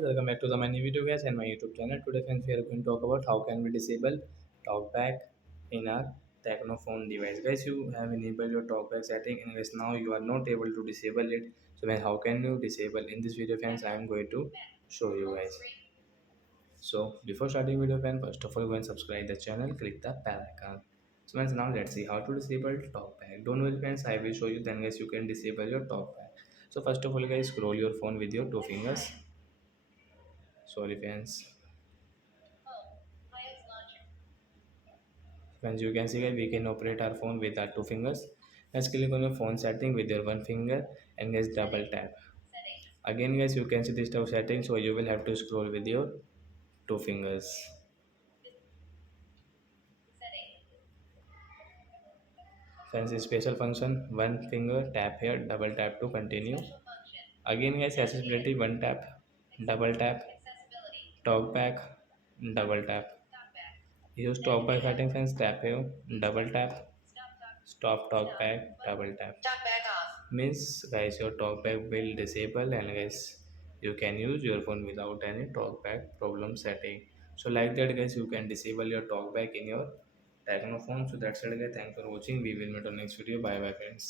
friends, welcome back to the my new video guys and my YouTube channel. Today friends we are going to talk about how can we disable talkback in our Tecno phone device. Guys, you have enabled your talkback setting and guys now you are not able to disable it. So then how can you disable? In this video friends I am going to show you guys. So before starting video friends, first of all go and subscribe the channel, click the bell icon. So friends now let's see how to disable talkback. Don't worry friends, I will show you, then guys you can disable your talkback. So first of all guys, scroll your phone with your two fingers. Sorry friends, you can see that we can operate our phone with our two fingers. Let's click on your phone setting with your one finger and guys double tap. Again guys you can see this type of setting, so you will have to scroll with your two fingers. Friends, special function, one finger tap here, double tap to continue. Again guys, accessibility, one tap, double tap, talk back, double tap. Use talk back setting, friends, tap here, double tap, stop talk back, double tap. Means guys your talkback will disable and guys you can use your phone without any talkback problem setting. So like that guys you can disable your talkback in your Tecno phone. So that's it guys, thanks for watching, we will meet on next video, bye bye friends.